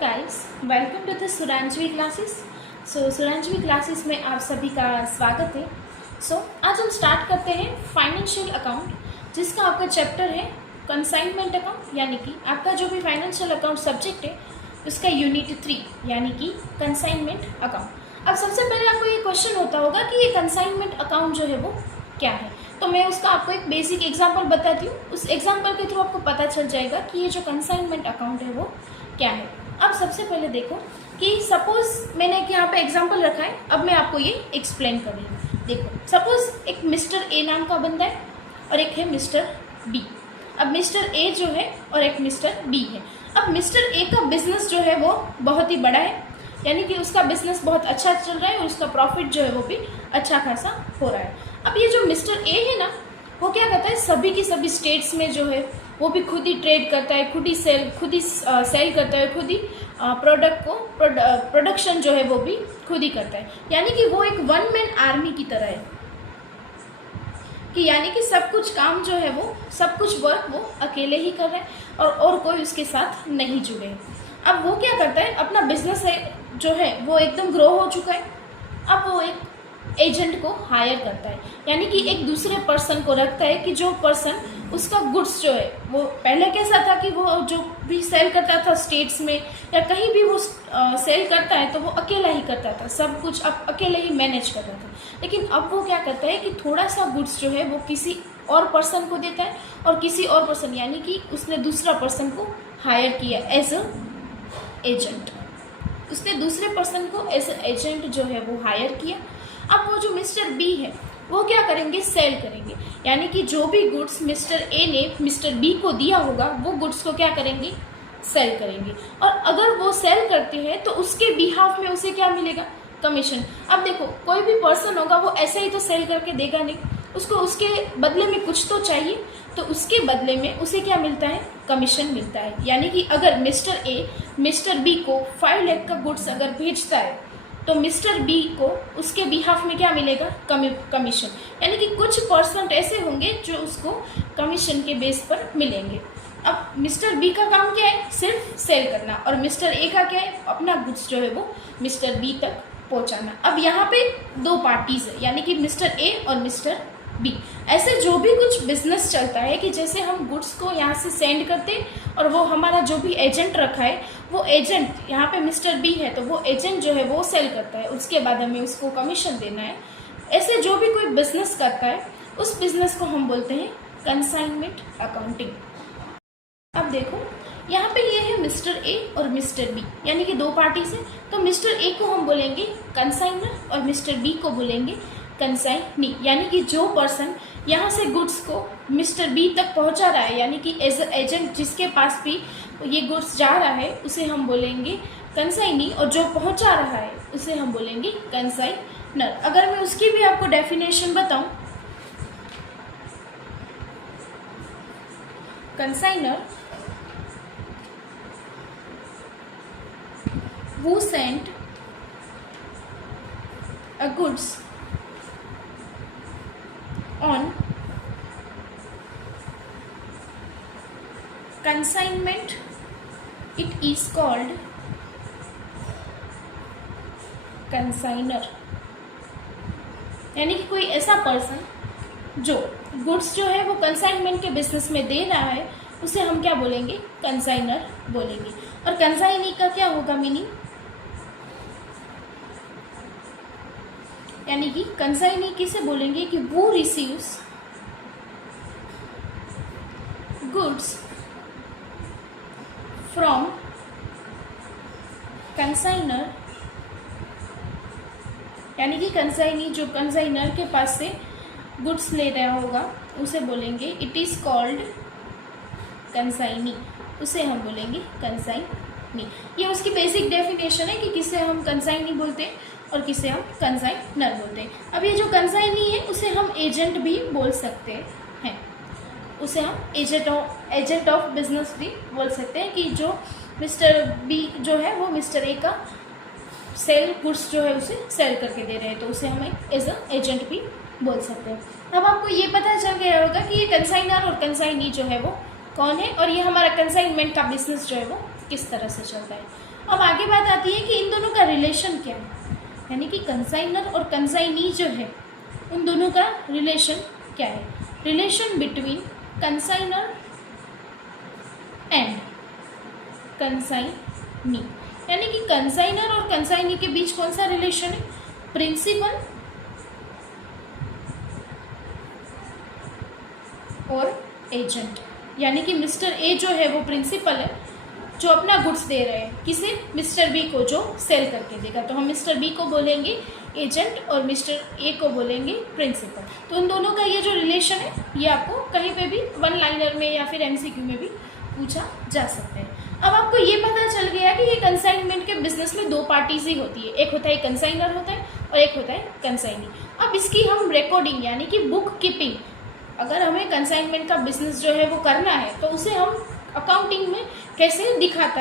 Guys, welcome to the Suranjavi classes. Suranjavi classes में आप सभी का स्वागत है। आज हम स्टार्ट करते हैं फाइनेंशियल अकाउंट, जिसका आपका चैप्टर है कंसाइनमेंट अकाउंट, यानी कि आपका जो भी फाइनेंशियल अकाउंट सब्जेक्ट है उसका यूनिट 3 यानी कि कंसाइनमेंट अकाउंट। अब सबसे पहले आपको ये क्वेश्चन होता होगा कि ये कंसाइनमेंट अकाउंट जो है वो क्या है, तो मैं उसका आपको एक बेसिक एग्जांपल बताती हूँ। उस एग्जांपल के थ्रू आपको पता चल जाएगा कि ये जो कंसाइनमेंट अकाउंट है वो क्या है। अब सबसे पहले देखो कि सपोज मैंने एक यहाँ पे एग्जांपल रखा है, अब मैं आपको ये एक्सप्लेन कर रही हूँ। देखो सपोज एक मिस्टर ए नाम का बंदा है और एक है मिस्टर बी। अब मिस्टर ए जो है और एक मिस्टर बी है। अब मिस्टर ए का बिजनेस जो है वो बहुत ही बड़ा है, यानी कि उसका बिजनेस बहुत अच्छा चल रहा है और उसका प्रॉफिट जो है वो भी अच्छा खासा हो रहा है। अब ये जो मिस्टर ए है ना, वो क्या करता है, सभी की सभी स्टेट्स में जो है वो भी खुद ही ट्रेड करता है, खुद ही सेल करता है, खुद ही प्रोडक्ट को प्रोडक्शन जो है वो भी खुद ही करता है। यानी कि वो एक वन मैन आर्मी की तरह है कि यानी कि सब कुछ काम जो है वो सब कुछ वर्क वो अकेले ही कर रहे हैं और कोई उसके साथ नहीं जुड़े हैं। अब वो क्या करता है, अपना बिजनेस है जो है वो एकदम ग्रो हो चुका है। अब वो एक एजेंट को हायर करता है, यानी कि एक दूसरे पर्सन को रखता है कि जो पर्सन उसका गुड्स जो है वो पहले कैसा था कि वो जो भी सेल करता था स्टेट्स में या कहीं भी वो सेल करता है तो वो अकेला ही करता था, सब कुछ अब अकेले ही मैनेज करता था। लेकिन अब वो क्या करता है कि थोड़ा सा गुड्स जो है वो किसी और पर्सन को देता है और किसी और पर्सन यानी कि उसने दूसरा पर्सन को हायर किया एज अ एजेंट। उसने दूसरे पर्सन को एज अ एजेंट जो है वो हायर किया। अब वो जो मिस्टर बी है वो क्या करेंगे, सेल करेंगे, यानी कि जो भी गुड्स मिस्टर ए ने मिस्टर बी को दिया होगा वो गुड्स को क्या करेंगे, सेल करेंगे। और अगर वो सेल करते हैं तो उसके बिहाफ में उसे क्या मिलेगा, कमीशन। अब देखो कोई भी पर्सन होगा वो ऐसे ही तो सेल करके देगा नहीं, उसको उसके बदले में कुछ तो चाहिए, तो उसके बदले में उसे क्या मिलता है, कमीशन मिलता है। यानी कि अगर मिस्टर ए मिस्टर बी को 5 लाख का गुड्स अगर भेजता है तो मिस्टर बी को उसके बिहाफ में क्या मिलेगा, कमीशन। यानी कि कुछ परसेंट ऐसे होंगे जो उसको कमीशन के बेस पर मिलेंगे। अब मिस्टर बी का काम क्या है, सिर्फ सेल करना, और मिस्टर ए का क्या है, अपना गुड्स जो है वो मिस्टर बी तक पहुंचाना। अब यहाँ पे दो पार्टीज है, यानी कि मिस्टर ए और मिस्टर बी। ऐसे जो भी कुछ बिजनेस चलता है कि जैसे हम गुड्स को यहाँ से सेंड करते हैं और वो हमारा जो भी एजेंट रखा है वो एजेंट यहाँ पे मिस्टर बी है तो वो एजेंट जो है वो सेल करता है, उसके बाद हमें उसको कमीशन देना है। ऐसे जो भी कोई बिजनेस करता है उस बिजनेस को हम बोलते हैं कंसाइनमेंट अकाउंटिंग। अब देखो यहाँ पे ये है मिस्टर ए और मिस्टर बी, यानी कि दो पार्टीज हैं। तो मिस्टर ए को हम बोलेंगे कंसाइनर और मिस्टर बी को बोलेंगे कंसाइनी। यानी कि जो पर्सन यहाँ से गुड्स को मिस्टर बी तक पहुँचा रहा है, यानी कि एज एजेंट जिसके पास भी ये गुड्स जा रहा है उसे हम बोलेंगे कंसाइनी, और जो पहुँचा रहा है उसे हम बोलेंगे कंसाइनर। अगर मैं उसकी भी आपको डेफिनेशन बताऊं, consignor who sent a goods on consignment, it is called consigner। यानी कि कोई ऐसा पर्सन जो गुड्स जो है वो कंसाइनमेंट के बिजनेस में दे रहा है उसे हम क्या बोलेंगे, कंसाइनर बोलेंगे। और कंसाइनी का क्या होगा मीनिंग, यानी कि कंसाइनी किसे बोलेंगे कि वो रिसीव्स गुड्स फ्रॉम कंसाइनर, यानी कि कंसाइनी जो कंसाइनर के पास से गुड्स ले रहा होगा उसे बोलेंगे इट इज कॉल्ड कंसाइनी, उसे हम बोलेंगे कंसाइनी। ये उसकी बेसिक डेफिनेशन है कि किसे हम कंसाइनी बोलते हैं और किसे हम कंसाइनर बोलते हैं। अब ये जो कंसाइनी है उसे हम एजेंट भी बोल सकते हैं, उसे हम एजेंट ऑफ बिजनेस भी बोल सकते हैं कि जो मिस्टर बी जो है वो मिस्टर ए का सेल गुड्स जो है उसे सेल करके दे रहे हैं, तो उसे हम एज अ एजेंट भी बोल सकते हैं। अब आपको ये पता चल गया होगा कि ये कंसाइनर और कंसाइनी जो है वो कौन है और ये हमारा कंसाइनमेंट का बिजनेस जो है वो किस तरह से चलता है। अब आगे बात आती है कि इन दोनों का रिलेशन क्या है, यानी कि कंसाइनर और कंसाइनी जो है उन दोनों का रिलेशन क्या है। Relation between consignor and consignee, यानी कि कंसाइनर और कंसाइनी के बीच कौन सा रिलेशन है, प्रिंसिपल और एजेंट। यानी कि मिस्टर ए जो है वो प्रिंसिपल है जो अपना गुड्स दे रहे हैं, किसे, मिस्टर बी को जो सेल करके देगा, तो हम मिस्टर बी को बोलेंगे एजेंट और मिस्टर ए को बोलेंगे प्रिंसिपल। तो उन दोनों का ये जो रिलेशन है ये आपको कहीं पे भी वन लाइनर में या फिर एमसीक्यू में भी पूछा जा सकता है। अब आपको ये पता चल गया कि ये कंसाइनमेंट के बिजनेस में दो पार्टीज ही होती है, एक होता है कंसाइनर होता है और एक होता है कंसाइनी। अब इसकी हम रिकॉर्डिंग यानी कि बुक कीपिंग, अगर हमें कंसाइनमेंट का बिजनेस जो है वो करना है तो उसे हम अकाउंटिंग में कैसे दिखाते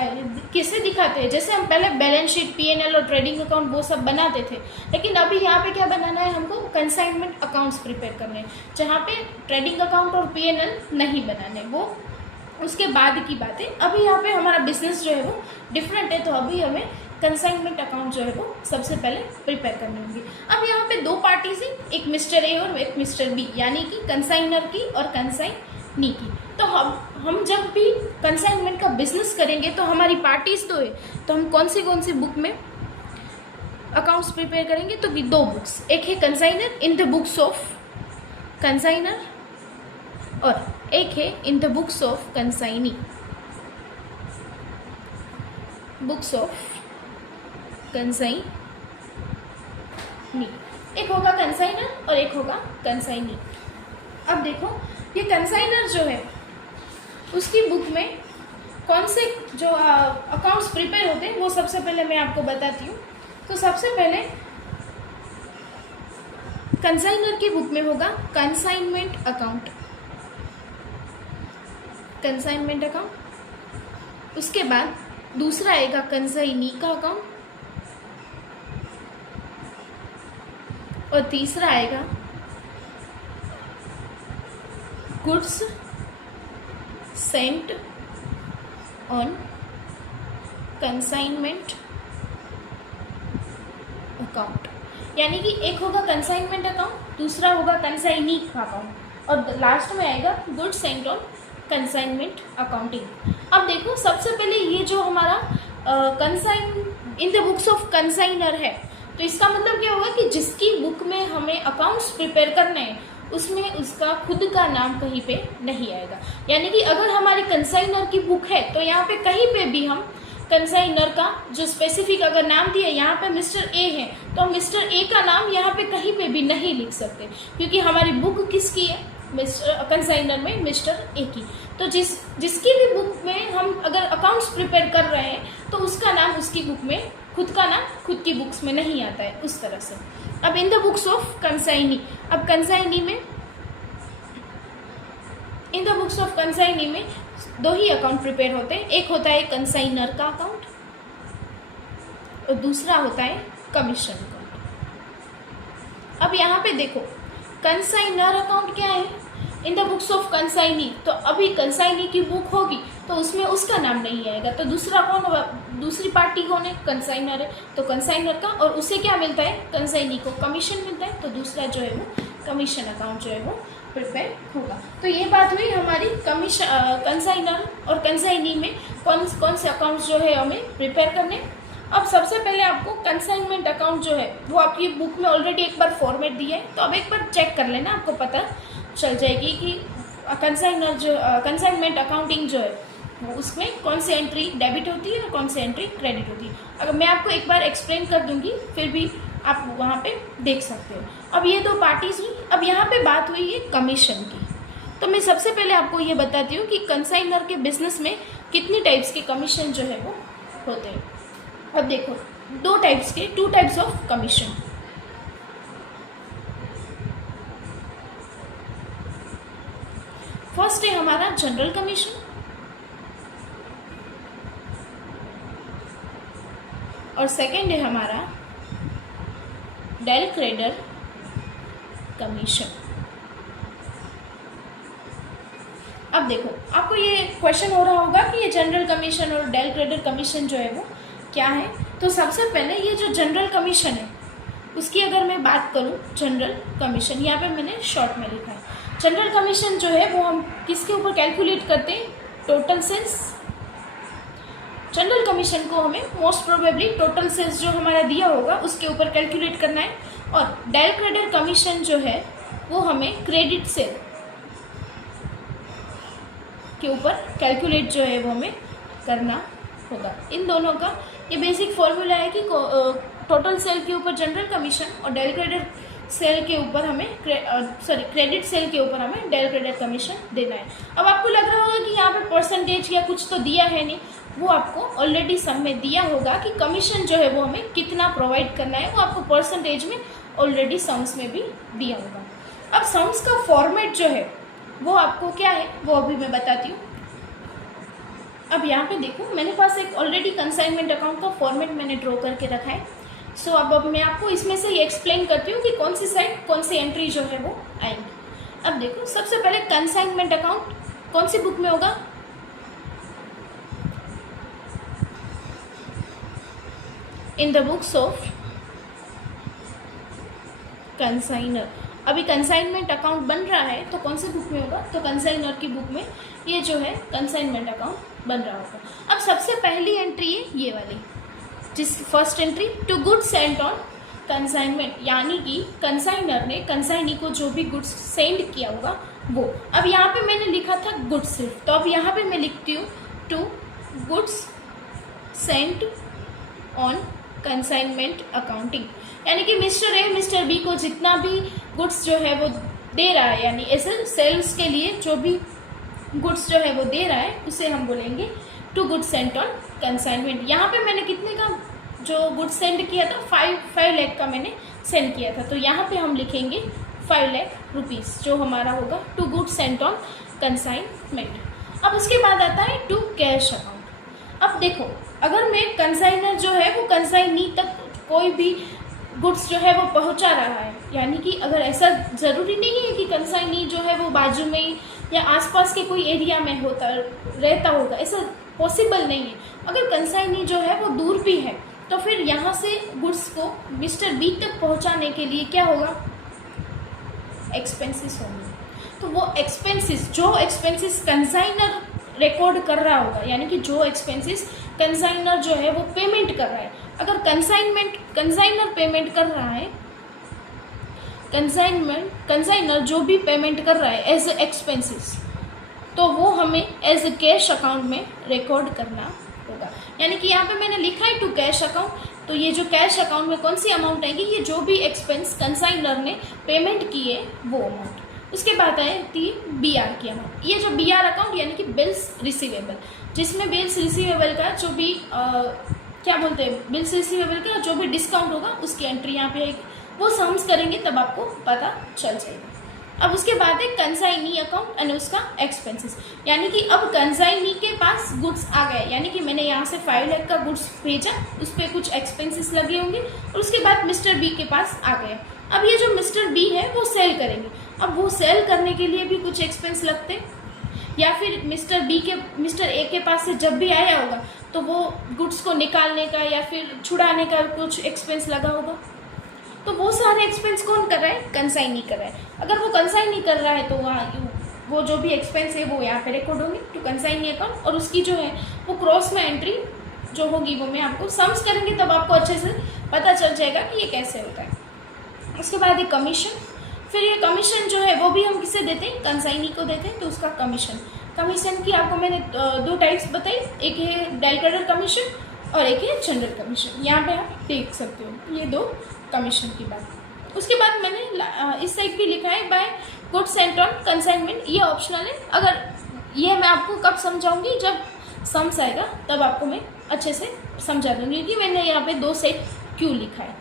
हैं, जैसे हम पहले बैलेंस शीट, पीएनएल और ट्रेडिंग अकाउंट वो सब बनाते थे, लेकिन अभी यहाँ पे क्या बनाना है, हमको कंसाइनमेंट अकाउंट्स प्रिपेयर करने हैं, जहाँ पे ट्रेडिंग अकाउंट और पीएनएल नहीं बनाने, वो उसके बाद की बात है। अभी यहाँ पे हमारा बिजनेस जो है वो डिफरेंट है, तो अभी हमें कंसाइनमेंट अकाउंट जो है वो सबसे पहले प्रिपेयर करने होंगे। अब यहाँ पे दो पार्टीज हैं, एक मिस्टर ए और एक मिस्टर बी, यानी कि कंसाइनर की और कंसाइनी की। तो हम जब भी कंसाइनमेंट का बिजनेस करेंगे तो हमारी पार्टीज तो है, तो हम कौन सी बुक में अकाउंट्स प्रिपेयर करेंगे, तो दो बुक्स, एक है consignor in the books of consignor और एक है in the books of consignee, books of consignee. एक होगा कंसाइनर और एक होगा कंसाइनी। अब देखो ये कंसाइनर जो है उसकी बुक में कौन से जो अकाउंट्स प्रिपेयर होते हैं वो सबसे पहले मैं आपको बताती हूँ। तो सबसे पहले कंसाइनर की बुक में होगा कंसाइनमेंट अकाउंट, कंसाइनमेंट अकाउंट। उसके बाद दूसरा आएगा कंसाइनी का अकाउंट और तीसरा आएगा goods sent on consignment account, यानी कि एक होगा कंसाइनमेंट अकाउंट, दूसरा होगा कंसाइनी का अकाउंट और लास्ट में आएगा goods sent on consignment accounting. अब देखो सबसे पहले ये जो हमारा consign in the books of consignor है, तो इसका मतलब क्या होगा कि जिसकी बुक में हमें अकाउंट्स प्रिपेयर करने हैं उसमें उसका खुद का नाम कहीं पे नहीं आएगा। यानी कि अगर हमारी कंसाइनर की बुक है तो यहाँ पे कहीं पे भी हम कंसाइनर का जो स्पेसिफिक अगर नाम दिया, यहाँ पे मिस्टर ए है तो हम मिस्टर ए का नाम यहाँ पे कहीं पे भी नहीं लिख सकते, क्योंकि हमारी बुक किसकी है, मिस्टर कंसाइनर में मिस्टर ए की। तो जिसकी भी बुक में हम अगर अकाउंट्स प्रिपेयर कर रहे हैं तो उसका नाम उसकी बुक में, खुद का नाम खुद की बुक्स में नहीं आता है उस तरह से। अब इन द बुक्स ऑफ कंसाइनी, अब कंसाइनी में इन द बुक्स ऑफ कंसाइनी में दो ही अकाउंट प्रिपेयर होते हैं, एक होता है कंसाइनर का अकाउंट और दूसरा होता है कमीशन अकाउंट। अब यहाँ पे देखो कंसाइनर अकाउंट क्या है, in the books of consignee, तो अभी कंसाइनी की बुक होगी तो उसमें उसका नाम नहीं आएगा, तो दूसरा कौन होगा, दूसरी पार्टी कौन है, कंसाइनर है, तो कंसाइनर का, और उसे क्या मिलता है, कंसाइनी को कमीशन मिलता है, तो दूसरा जो है वो कमीशन अकाउंट जो है वो प्रिपेयर होगा। तो ये बात हुई हमारी कंसाइनर और कंसाइनी में कौन से अकाउंट्स जो है हमें प्रिपेयर करने। अब सबसे पहले आपको कंसाइनमेंट अकाउंट जो है वो आपकी बुक में ऑलरेडी एक बार फॉर्मेट दिया है, तो अब एक बार चेक कर लेना, आपको पता चल जाएगी कि कंसाइनमेंट अकाउंटिंग जो है उसमें कौन सी एंट्री डेबिट होती है और कौन सी एंट्री क्रेडिट होती है। अगर मैं आपको एक बार एक्सप्लेन कर दूंगी फिर भी आप वहाँ पे देख सकते हो। अब ये दो पार्टीज हुई, अब यहाँ पे बात हुई है कमीशन की। तो मैं सबसे पहले आपको ये बताती हूँ कि कंसाइनर के बिजनेस में कितनी टाइप्स के कमीशन जो है वो होते हैं। अब देखो two types of commission. First है हमारा जनरल कमीशन और सेकंड है हमारा डेल क्रेडर कमीशन। अब देखो आपको ये क्वेश्चन हो रहा होगा कि ये जनरल कमीशन और डेल क्रेडर कमीशन जो है वो क्या है। तो सबसे पहले ये जो जनरल कमीशन है उसकी अगर मैं बात करूँ, जनरल कमीशन यहाँ पे मैंने शॉर्ट में लिखा है। जनरल कमीशन जो है वो हम किसके ऊपर कैलकुलेट करते हैं, टोटल सेल्स। जनरल कमीशन को हमें मोस्ट प्रोबेबली टोटल सेल्स जो हमारा दिया होगा उसके ऊपर कैलकुलेट करना है, और डायल क्रेडिट कमीशन जो है वो हमें क्रेडिट सेल के ऊपर कैलकुलेट जो है वो हमें करना होगा। इन दोनों का ये बेसिक फॉर्मूला है कि टोटल सेल के ऊपर जनरल कमीशन और डायल क्रेडिट सेल के ऊपर हमें क्रेडिट सेल के ऊपर हमें डायल क्रेडिट कमीशन देना है। अब आपको लग रहा होगा कि यहाँ पे परसेंटेज या कुछ तो दिया है नहीं, वो आपको ऑलरेडी सम में दिया होगा कि कमीशन जो है वो हमें कितना प्रोवाइड करना है, वो आपको परसेंटेज में ऑलरेडी सम्स में भी दिया होगा। अब सम्स का फॉर्मेट जो है वो आपको क्या है वो अभी मैं बताती हूँ। अब यहाँ पे देखो मेरे पास एक ऑलरेडी कंसाइनमेंट अकाउंट का फॉर्मेट मैंने ड्रॉ करके रखा है। सो अब मैं आपको इसमें से ये एक्सप्लेन करती हूँ कि कौन सी साइड कौन सी एंट्री जो है वो आएंगी। अब देखो सबसे पहले कंसाइनमेंट अकाउंट कौन सी बुक में होगा, in the books of consignor. अभी कंसाइनमेंट अकाउंट बन रहा है तो कौन सी बुक में होगा, तो कंसाइनर की बुक में ये जो है कंसाइनमेंट अकाउंट बन रहा होगा। अब सबसे पहली एंट्री है ये वाली, जिस first entry to goods sent on consignment, यानी कि कंसाइनर ने कंसाइनी को जो भी गुड्स सेंड किया होगा वो। अब यहाँ पे मैंने लिखा था गुड्स सिर्फ, तो अब यहाँ पे मैं लिखती हूँ to goods sent on consignment accounting, यानी कि मिस्टर ए मिस्टर बी को जितना भी गुड्स जो है वो दे रहा है, यानी ऐसे सेल्स के लिए जो भी गुड्स जो है वो दे रहा है उसे हम बोलेंगे to goods sent on consignment. यहाँ पे मैंने कितने का जो गुड्स सेंड किया था, 5 लाख का मैंने सेंड किया था, तो यहाँ पे हम लिखेंगे 5 लाख रुपीज़ जो हमारा होगा to goods sent on consignment. अब उसके बाद आता है टू कैश अकाउंट। अब देखो अगर मैं कंसाइनर जो है वो कंसाइनी तक कोई भी गुड्स जो है वो पहुंचा रहा है, यानी कि अगर ऐसा ज़रूरी नहीं है कि कंसाइनी जो है वो बाजू में ही या आसपास के कोई एरिया में रहता होगा, ऐसा पॉसिबल नहीं है। अगर कंसाइनी जो है वो दूर भी है तो फिर यहाँ से गुड्स को मिस्टर बी तक पहुँचाने के लिए क्या होगा, एक्सपेंसेस होंगे। तो वो एक्सपेंसेस जो एक्सपेंसेस कंसाइनर रिकॉर्ड कर रहा होगा, यानी कि जो एक्सपेंसेस कंसाइनर जो है वो पेमेंट कर रहा है, अगर कंसाइनर पेमेंट कर रहा है, कंसाइनर जो भी पेमेंट कर रहा है एज एक्सपेंसेस, तो वो हमें एज ए कैश अकाउंट में रिकॉर्ड करना होगा। यानी कि यहाँ पे मैंने लिखा है टू कैश अकाउंट, तो ये जो कैश अकाउंट में कौन सी अमाउंट आएगी, ये जो भी एक्सपेंस कंसाइनर ने पेमेंट किए वो अमाउंट। उसके बाद आती बी आर की अमाउंट। ये जो बी आर अकाउंट यानी कि बिल्स रिसीवेबल, जिसमें बिल्स रिसीवेबल का जो भी क्या बोलते हैं, बिल्स रिसीवेबल का जो भी डिस्काउंट होगा उसकी एंट्री यहाँ पे आएगी। वो सम्स करेंगे तब आपको पता चल जाएगा। अब उसके बाद है कंसाइनी अकाउंट और उसका एक्सपेंसेस, यानी कि अब कंसाइनी के पास गुड्स आ गए, यानी कि मैंने यहाँ से 5 लाख का गुड्स भेजा, उस पर कुछ एक्सपेंसेस लगे होंगे और उसके बाद मिस्टर बी के पास आ गए। अब ये जो मिस्टर बी है वो सेल करेंगे, अब वो सेल करने के लिए भी कुछ एक्सपेंस लगते हैं, या फिर मिस्टर ए के पास से जब भी आया होगा तो वो गुड्स को निकालने का या फिर छुड़ाने का कुछ एक्सपेंस लगा होगा। तो वो सारे एक्सपेंस कौन कर रहा है, कंसाइनी कर रहा है। अगर वो कंसाइनी कर रहा है तो वहाँ वो जो भी एक्सपेंस है वो यहाँ पे रिकॉर्ड होंगे टू कंसाइनी अकाउंट, और उसकी जो है वो क्रॉस में एंट्री जो होगी वो मैं आपको सम्स करेंगे तब आपको अच्छे से पता चल जाएगा कि ये कैसे होता है। उसके बाद एक कमीशन, फिर ये कमीशन जो है वो भी हम किसे देते हैं, कंसाइनी को देते हैं, तो उसका कमीशन की आपको मैंने 2 टाइप्स बताई, एक है डायल क्रेडिट कमीशन और एक है जनरल कमीशन। यहाँ पे आप देख सकते हो ये 2 कमीशन की बात। उसके बाद मैंने इस साइड भी लिखा है by goods sent on consignment, ये ऑप्शनल है। अगर ये मैं आपको कब समझाऊंगी, जब सम्स आएगा तब आपको मैं अच्छे से समझा दूंगी कि मैंने यहाँ पे 2 सेट क्यों लिखा है।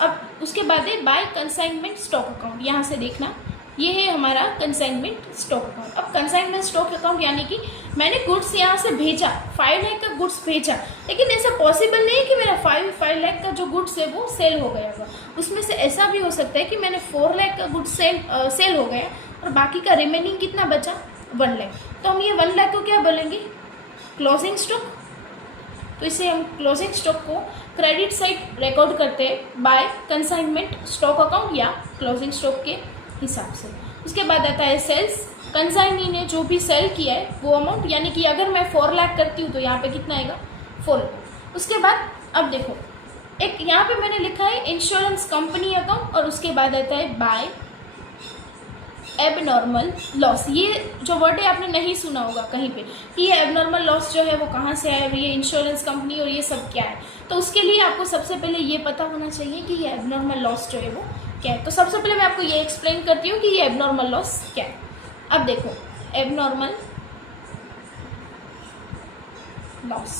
अब उसके बाद है बाय कंसाइनमेंट स्टॉक अकाउंट, यहाँ से देखना ये है हमारा कंसाइनमेंट स्टॉक अकाउंट। अब कंसाइनमेंट स्टॉक अकाउंट यानी कि मैंने गुड्स यहाँ से भेजा, 5 लाख का गुड्स भेजा, लेकिन ऐसा पॉसिबल नहीं है कि मेरा 5 लाख का जो गुड्स है वो सेल हो गया होगा। उसमें से ऐसा भी हो सकता है कि मैंने 4 लाख का गुड्स सेल हो गया और बाकी का रिमेनिंग कितना बचा, 1 लाख। तो हम ये 1 लाख को क्या बोलेंगे, क्लोजिंग स्टॉक। तो इसे हम क्लोजिंग स्टॉक को क्रेडिट साइड रिकॉर्ड करते हैं बाय कंसाइनमेंट स्टॉक अकाउंट या क्लोजिंग स्टॉक के हिसाब से। उसके बाद आता है सेल्स। कंसाइनी ने जो भी सेल किया है वो अमाउंट, यानी कि अगर मैं 4 लाख करती हूँ तो यहाँ पे कितना आएगा 4। उसके बाद अब देखो एक यहाँ पे मैंने लिखा है इंश्योरेंस कंपनी अकाउंट और उसके बाद आता है बाय एबनॉर्मल लॉस। ये जो वर्ड है आपने नहीं सुना होगा कहीं पे कि ये एबनॉर्मल लॉस जो है वो कहाँ से आया, ये इंश्योरेंस कंपनी और ये सब क्या है। तो उसके लिए आपको सबसे पहले ये पता होना चाहिए कि ये एबनॉर्मल लॉस जो है वो क्या है। तो सबसे पहले मैं आपको ये एक्सप्लेन करती हूँ कि ये एबनॉर्मल लॉस क्या है। अब देखो एबनॉर्मल लॉस,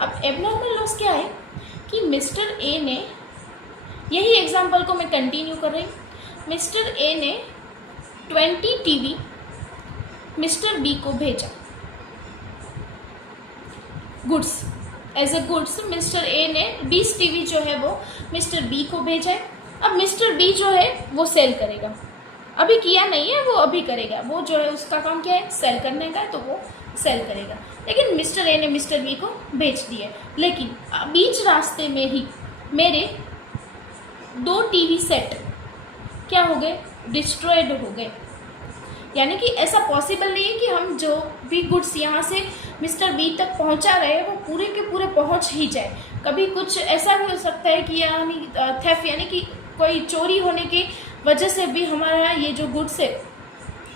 अब एबनॉर्मल लॉस क्या है कि मिस्टर ए ने, यही एग्जांपल को मैं कंटिन्यू कर रही हूँ, मिस्टर ए ने 20 टीवी मिस्टर बी को भेजा goods, as a goods mister A ने 20 टीवी जो है वो मिस्टर बी को भेजा है। अब मिस्टर बी जो है वो सेल करेगा, अभी किया नहीं है वो अभी करेगा, वो जो है उसका काम क्या है सेल करने का है तो वो सेल करेगा। लेकिन मिस्टर ए ने मिस्टर बी को बेच दिया, लेकिन बीच रास्ते में ही मेरे 2 टीवी सेट क्या हो गए, डिस्ट्रॉयड हो गए। यानी कि ऐसा पॉसिबल नहीं है कि हम जो भी गुड्स यहाँ से मिस्टर बी तक पहुँचा रहे हैं वो पूरे के पूरे पहुँच ही जाए। कभी कुछ ऐसा भी हो सकता है कि यानी थेफ्ट, यानी कि कोई चोरी होने की वजह से भी हमारा ये जो गुड्स है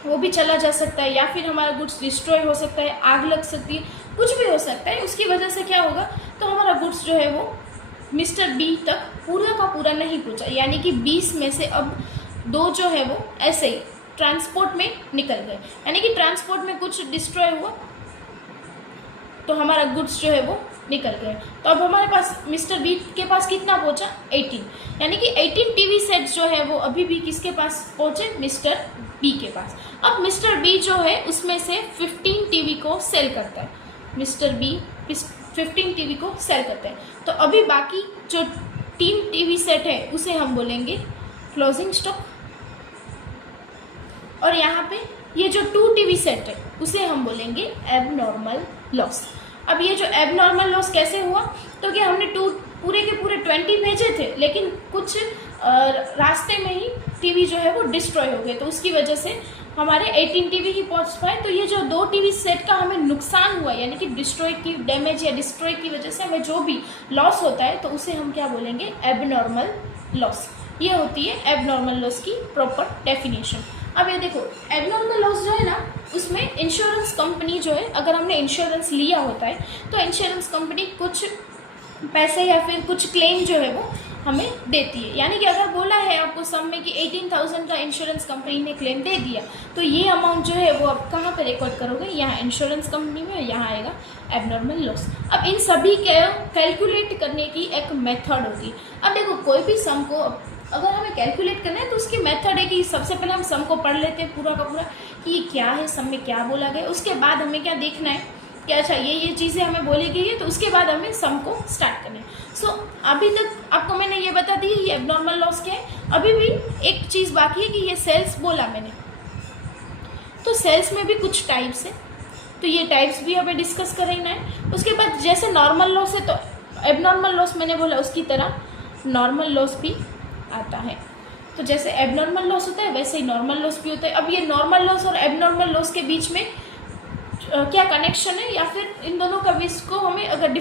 वो भी चला जा सकता है, या फिर हमारा गुड्स डिस्ट्रॉय हो सकता है, आग लग सकती है, कुछ भी हो सकता है। उसकी वजह से क्या होगा, तो हमारा गुड्स जो है वो मिस्टर बी तक पूरा का पूरा नहीं पहुँचा। यानी कि 20 में से अब 2 जो है वो ऐसे ही ट्रांसपोर्ट में निकल गए, यानी कि ट्रांसपोर्ट में कुछ डिस्ट्रॉय हुआ तो हमारा गुड्स जो है वो निकल गए। तो अब हमारे पास मिस्टर बी के पास कितना पहुंचा 18, यानी कि 18 टीवी सेट जो है वो अभी भी किसके पास पहुंचे, मिस्टर बी के पास। अब मिस्टर बी जो है उसमें से 15 टीवी को सेल करता है, मिस्टर बी 15 टीवी को सेल करता है। तो अभी बाकी जो 3 टीवी सेट है उसे हम बोलेंगे क्लोजिंग स्टॉक, और यहाँ पे ये जो 2 टीवी सेट है उसे हम बोलेंगे एबनॉर्मल लॉस। अब ये जो एबनॉर्मल लॉस कैसे हुआ, तो कि हमने पूरे के पूरे 20 भेजे थे, लेकिन कुछ रास्ते में ही टीवी जो है वो डिस्ट्रॉय हो गए, तो उसकी वजह से हमारे 18 टीवी ही पहुंच पाए। तो ये जो 2 टीवी सेट का हमें नुकसान हुआ, यानी कि डिस्ट्रॉय की डैमेज या डिस्ट्रॉय की वजह से हमें जो भी लॉस होता है तो उसे हम क्या बोलेंगे, एबनॉर्मल लॉस। ये होती है एबनॉर्मल लॉस की प्रॉपर डेफिनेशन। अब ये देखो एबनॉर्मल लॉस जो है ना, उसमें इंश्योरेंस कंपनी जो है, अगर हमने इंश्योरेंस लिया होता है तो इंश्योरेंस कंपनी कुछ पैसे या फिर कुछ क्लेम जो है वो हमें देती है। यानी कि अगर बोला है आपको सम में कि 18,000 का इंश्योरेंस कंपनी ने क्लेम दे दिया, तो ये अमाउंट जो है वो आप कहाँ पे रिकॉर्ड करोगे, यहाँ इंश्योरेंस कंपनी में, यहाँ आएगा एबनॉर्मल लॉस। अब इन सभी के कैलकुलेट करने की एक मेथड होगी। अब देखो कोई भी सम को अगर हमें कैलकुलेट करना है तो उसकी मेथड है कि सबसे पहले हम सम को पढ़ लेते हैं पूरा का पूरा कि ये क्या है, सम में क्या बोला गया। उसके बाद हमें क्या देखना है कि अच्छा ये चीज़ें हमें बोली गई है, तो उसके बाद हमें सम को स्टार्ट करना है। सो अभी तक आपको मैंने ये बता दी ये एबनॉर्मल लॉस क्या है। अभी भी एक चीज़ बाकी है कि ये सेल्स बोला मैंने, तो सेल्स में भी कुछ टाइप्स है, तो ये टाइप्स भी हमें डिस्कस करना है। उसके बाद जैसे नॉर्मल लॉस है तो एबनॉर्मल लॉस मैंने बोला उसकी तरह नॉर्मल लॉस भी आता है। तो जैसे एबनॉर्मल लॉस होता है वैसे ही नॉर्मल लॉस भी होता है। अब ये नॉर्मल लॉस और एबनॉर्मल लॉस के बीच में क्या कनेक्शन है, या फिर इन दोनों का बीच को हमें अगर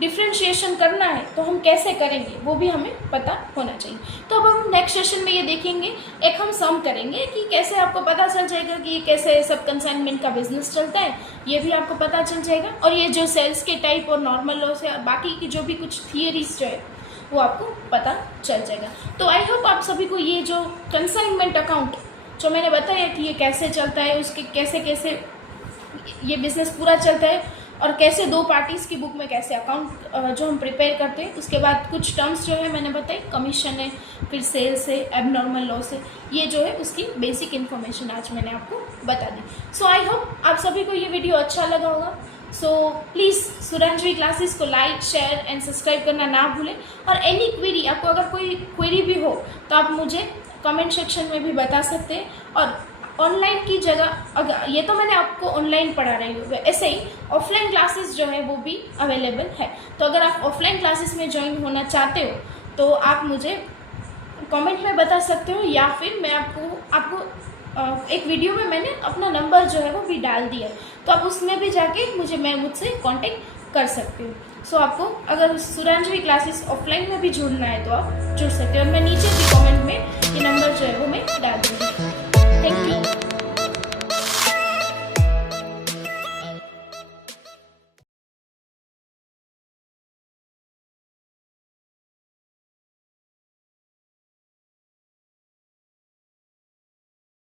डिफ्रेंशिएशन करना है तो हम कैसे करेंगे वो भी हमें पता होना चाहिए। तो अब हम नेक्स्ट सेशन में ये देखेंगे, एक हम सम करेंगे कि कैसे आपको पता चल जाएगा कि ये कैसे सब कंसाइनमेंट का बिजनेस चलता है, ये भी आपको पता चल जाएगा। और ये जो सेल्स के टाइप और नॉर्मल लॉस है और बाकी की जो भी कुछ थियरीज जो है वो आपको पता चल जाएगा। तो आई होप आप सभी को ये जो कंसाइनमेंट अकाउंट जो मैंने बताया कि ये कैसे चलता है, उसके कैसे कैसे ये बिज़नेस पूरा चलता है, और कैसे 2 पार्टीज़ की बुक में कैसे अकाउंट जो हम प्रिपेयर करते हैं। उसके बाद कुछ टर्म्स जो है मैंने बताई, कमीशन है, फिर सेल्स है, एबनॉर्मल लॉस है, ये जो है उसकी बेसिक इन्फॉर्मेशन आज मैंने आपको बता दी। सो आई होप आप सभी को ये वीडियो अच्छा लगा होगा। सो प्लीज़ सुरंजवी क्लासेस को लाइक, शेयर एंड सब्सक्राइब करना ना भूलें। और एनी क्वेरी, आपको अगर कोई क्वेरी भी हो तो आप मुझे कमेंट सेक्शन में भी बता सकते हैं। और ऑनलाइन की जगह, अगर ये तो मैंने आपको ऑनलाइन पढ़ा रही हूँ, ऐसे ही ऑफलाइन क्लासेस जो है वो भी अवेलेबल है। तो अगर आप ऑफलाइन क्लासेस में ज्वाइन होना चाहते हो तो आप मुझे कमेंट में बता सकते हो, या फिर मैं आपको एक वीडियो में मैंने अपना नंबर जो है वो भी डाल दिया है, तो आप उसमें भी जाके मुझसे कांटेक्ट कर सकते हो। सो आपको अगर सुरांजवी क्लासेस ऑफलाइन में भी जुड़ना है तो आप जुड़ सकते हो, और मैं नीचे भी कमेंट में ये नंबर जो है वो मैं डाल दूँगी। Thank you.